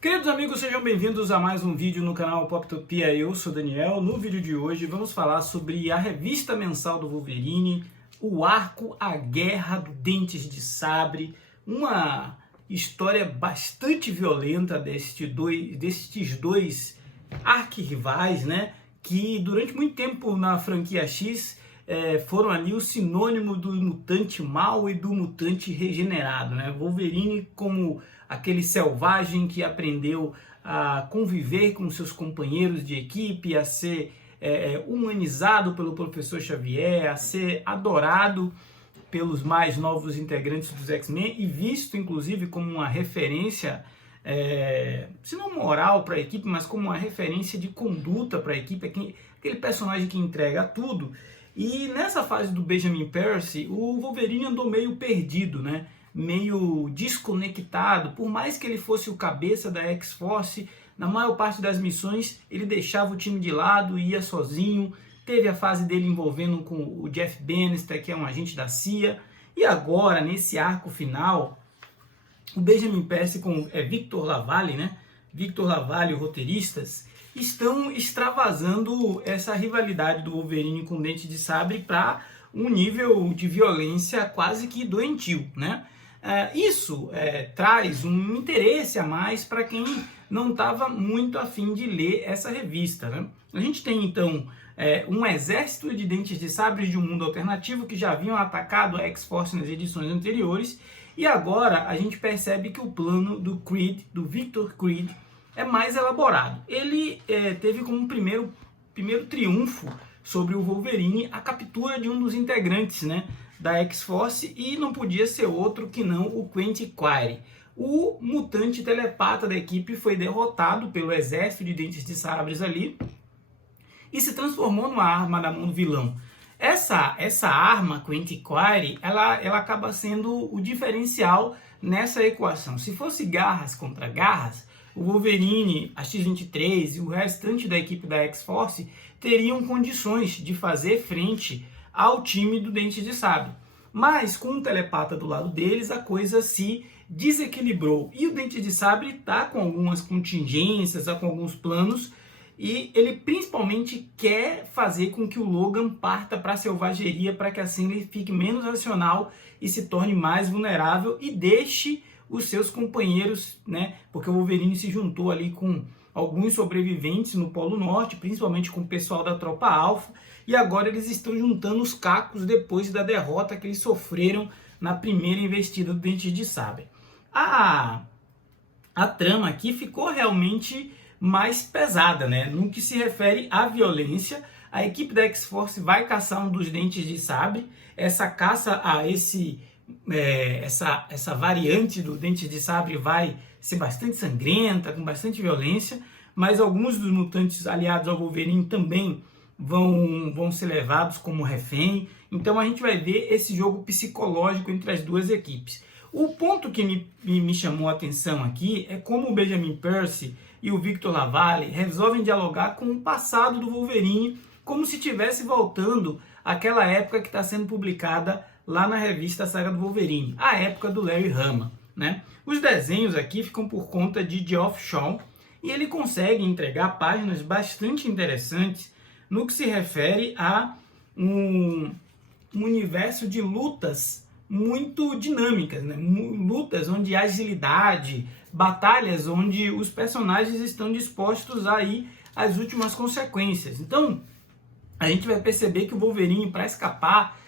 Queridos amigos, sejam bem-vindos a mais um vídeo no canal Poptopia. Eu sou o Daniel. No vídeo de hoje vamos falar sobre a revista mensal do Wolverine, o arco A Guerra do Dentes de Sabre, uma história bastante violenta destes dois arquirrivais, né? Que durante muito tempo na franquia X foram ali o sinônimo do mutante mau e do mutante regenerado, né? Wolverine como aquele selvagem que aprendeu a conviver com seus companheiros de equipe, a ser humanizado pelo Professor Xavier, a ser adorado pelos mais novos integrantes dos X-Men e visto, inclusive, como uma referência, se não moral para a equipe, mas como uma referência de conduta para a equipe, aquele personagem que entrega tudo. E nessa fase do Benjamin Percy, o Wolverine andou meio perdido, né? Meio desconectado. Por mais que ele fosse o cabeça da X-Force, na maior parte das missões ele deixava o time de lado e ia sozinho. Teve a fase dele envolvendo com o Jeff Bannister, que é um agente da CIA. E agora, nesse arco final, o Benjamin Percy com Victor LaValle, né? Victor LaValle, roteiristas, estão extravasando essa rivalidade do Wolverine com o Dente de Sabre para um nível de violência quase que doentio, né? Isso traz um interesse a mais para quem não estava muito afim de ler essa revista, né? A gente tem então um exército de Dentes de Sabre de um mundo alternativo que já haviam atacado a X-Force nas edições anteriores, e agora a gente percebe que o plano do Creed, do Victor Creed, é mais elaborado. Ele teve como primeiro triunfo sobre o Wolverine a captura de um dos integrantes, né, da X-Force, e não podia ser outro que não o Quentin Quire. O mutante telepata da equipe foi derrotado pelo exército de Dentes de Sabres ali e se transformou numa arma na mão do vilão. Essa arma, Quentin Quire, ela acaba sendo o diferencial nessa equação. Se fosse garras contra garras, o Wolverine, a X-23 e o restante da equipe da X-Force teriam condições de fazer frente ao time do Dente de Sabre. Mas com o telepata do lado deles, a coisa se desequilibrou. E o Dente de Sabre está com algumas contingências, com alguns planos, e ele principalmente quer fazer com que o Logan parta para a selvageria, para que assim ele fique menos racional e se torne mais vulnerável e deixe os seus companheiros, né? Porque o Wolverine se juntou ali com alguns sobreviventes no Polo Norte, principalmente com o pessoal da Tropa Alpha, e agora eles estão juntando os cacos depois da derrota que eles sofreram na primeira investida do Dente de Sabre. A trama aqui ficou realmente mais pesada, né? No que se refere à violência, a equipe da X-Force vai caçar um dos Dentes de Sabre. Essa caça a essa variante do Dente de Sabre vai ser bastante sangrenta, com bastante violência, mas alguns dos mutantes aliados ao Wolverine também vão ser levados como refém. Então a gente vai ver esse jogo psicológico entre as duas equipes. O ponto que me chamou a atenção aqui é como o Benjamin Percy e o Victor LaValle resolvem dialogar com o passado do Wolverine, como se estivesse voltando àquela época que está sendo publicada lá na revista Saga do Wolverine, a época do Larry Hama, né? Os desenhos aqui ficam por conta de Geoff Shaw e ele consegue entregar páginas bastante interessantes no que se refere a um universo de lutas muito dinâmicas, né? Lutas onde há agilidade, batalhas onde os personagens estão dispostos a ir às últimas consequências. Então, a gente vai perceber que o Wolverine, para escapar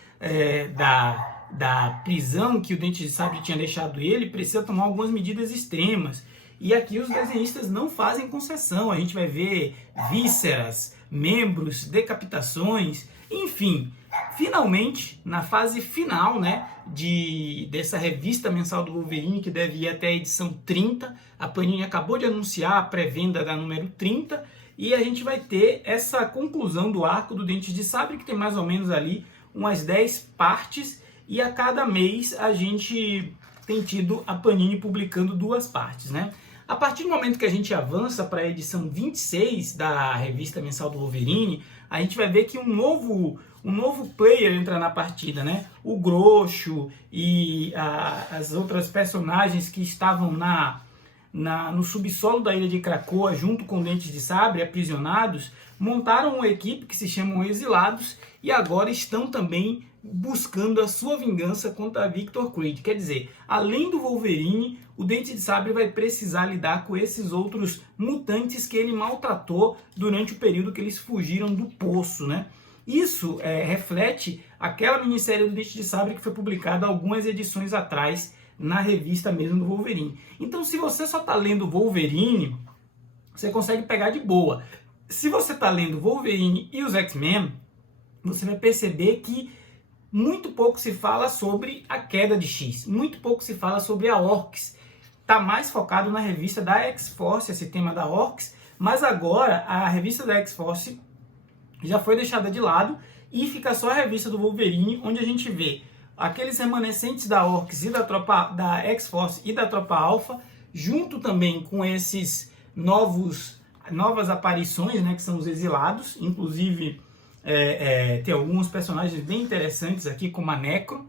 da prisão que o Dente de Sabre tinha deixado ele, precisa tomar algumas medidas extremas. E aqui os desenhistas não fazem concessão. A gente vai ver vísceras, membros, decapitações, enfim. Finalmente, na fase final, né, dessa revista mensal do Wolverine, que deve ir até a edição 30, a Panini acabou de anunciar a pré-venda da número 30, e a gente vai ter essa conclusão do arco do Dente de Sabre, que tem mais ou menos ali umas 10 partes, e a cada mês a gente tem tido a Panini publicando 2 partes, né? A partir do momento que a gente avança para a edição 26 da revista mensal do Wolverine, a gente vai ver que um novo player entra na partida, né? O Groxo e as outras personagens que estavam no subsolo da ilha de Krakoa, junto com Dentes de Sabre, aprisionados, montaram uma equipe que se chamam Exilados e agora estão também buscando a sua vingança contra Victor Creed. Quer dizer, além do Wolverine, o Dente de Sabre vai precisar lidar com esses outros mutantes que ele maltratou durante o período que eles fugiram do poço, né? Isso reflete aquela minissérie do Dente de Sabre que foi publicada algumas edições atrás na revista mesmo do Wolverine. Então, se você só está lendo Wolverine, você consegue pegar de boa. Se você está lendo Wolverine e os X-Men, você vai perceber que muito pouco se fala sobre a queda de X, muito pouco se fala sobre a Orcs. Está mais focado na revista da X-Force, esse tema da Orcs, mas agora a revista da X-Force já foi deixada de lado e fica só a revista do Wolverine, onde a gente vê aqueles remanescentes da Orcs e da X-Force e da Tropa Alpha, junto também com esses novas aparições, né, que são os Exilados. Inclusive tem alguns personagens bem interessantes aqui, como a Necro,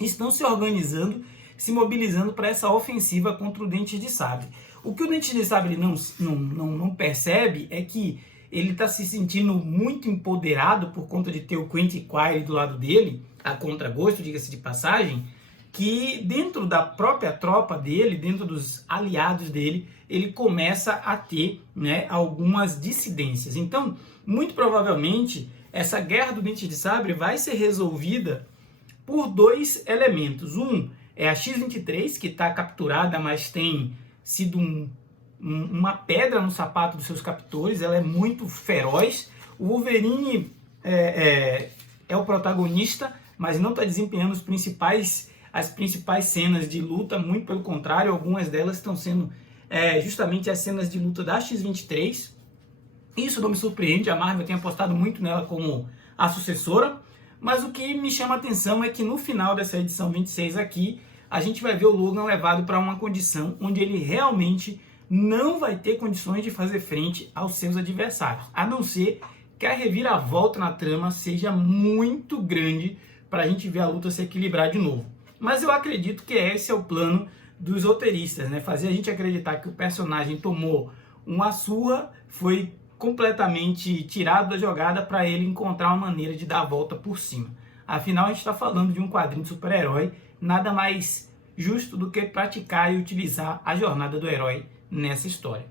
estão se organizando, se mobilizando para essa ofensiva contra o Dente de Sabre. O que o Dente de Sabre não percebe é que ele está se sentindo muito empoderado por conta de ter o Quentin Quire do lado dele, a contragosto, diga-se de passagem, que dentro da própria tropa dele, dentro dos aliados dele, ele começa a ter, né, algumas dissidências. Então, muito provavelmente, essa guerra do Dente de Sabre vai ser resolvida por dois elementos. Um é a X-23, que está capturada, mas tem sido uma pedra no sapato dos seus captores, ela é muito feroz. O Wolverine é o protagonista, mas não está desempenhando as principais cenas de luta, muito pelo contrário, algumas delas estão sendo justamente as cenas de luta da X-23. Isso não me surpreende, a Marvel tem apostado muito nela como a sucessora, mas o que me chama a atenção é que no final dessa edição 26 aqui, a gente vai ver o Logan levado para uma condição onde ele realmente não vai ter condições de fazer frente aos seus adversários, a não ser que a reviravolta na trama seja muito grande para a gente ver a luta se equilibrar de novo. Mas eu acredito que esse é o plano dos roteiristas, né? Fazer a gente acreditar que o personagem tomou uma surra, foi completamente tirado da jogada para ele encontrar uma maneira de dar a volta por cima. Afinal, a gente está falando de um quadrinho de super-herói, nada mais justo do que praticar e utilizar a jornada do herói nessa história.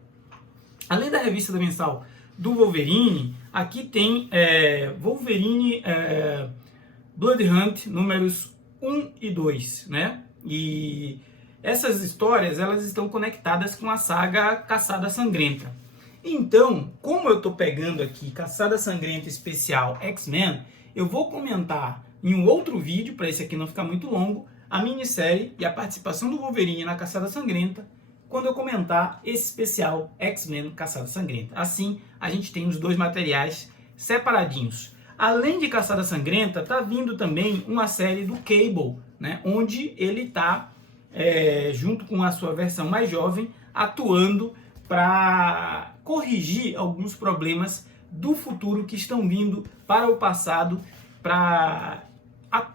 Além da revista mensal do Wolverine, aqui tem Wolverine Blood Hunt números 1 e 2, né? E essas histórias, elas estão conectadas com a saga Caçada Sangrenta. Então, como eu estou pegando aqui Caçada Sangrenta especial X-Men, eu vou comentar em um outro vídeo, para esse aqui não ficar muito longo, a minissérie e a participação do Wolverine na Caçada Sangrenta, quando eu comentar esse especial X-Men Caçada Sangrenta. Assim, a gente tem os dois materiais separadinhos. Além de Caçada Sangrenta, está vindo também uma série do Cable, né, onde ele está, junto com a sua versão mais jovem, atuando para corrigir alguns problemas do futuro que estão vindo para o passado, para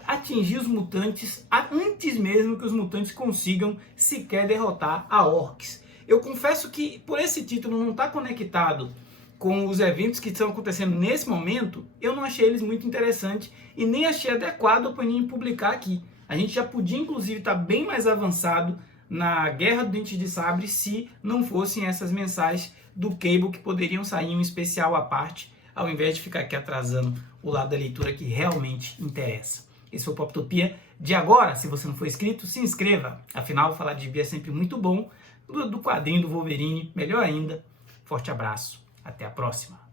atingir os mutantes antes mesmo que os mutantes consigam sequer derrotar a Orcs. Eu confesso que por esse título não está conectado com os eventos que estão acontecendo nesse momento, eu não achei eles muito interessantes e nem achei adequado a Panini publicar aqui. A gente já podia inclusive estar bem mais avançado na Guerra do Dente de Sabre se não fossem essas mensagens do Cable que poderiam sair em um especial à parte, ao invés de ficar aqui atrasando o lado da leitura que realmente interessa. Esse foi o Poptopia de agora. Se você não for inscrito, se inscreva. Afinal, falar de gibi é sempre muito bom. Do quadrinho do Wolverine, melhor ainda. Forte abraço. Até a próxima.